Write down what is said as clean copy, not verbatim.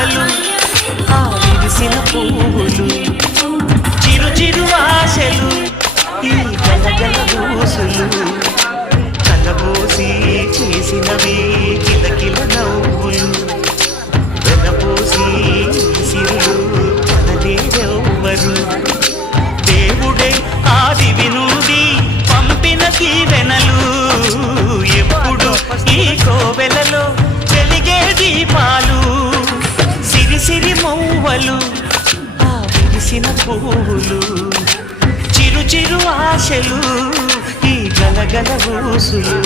మువ్వలు ఆ విరిసిన పువ్వులు చిరు చిరు ఆశలు ఈ గలగల ఊసులు కలబోసి చేసినవి కిలకిల నవ్వులు వెనపోసి సిరులు కనలేదెవ్వరు దేవుడే ఆదివి నుండి పంపిన దీవెనలు ఎప్పుడు ఈ కోవెలలో వెలిగే దీపాలు సిరి సిరి మువ్వలు ఆ విరిసిన పువ్వులు చిరు చిరు ఆశలు ఈ గలగల ఊసులు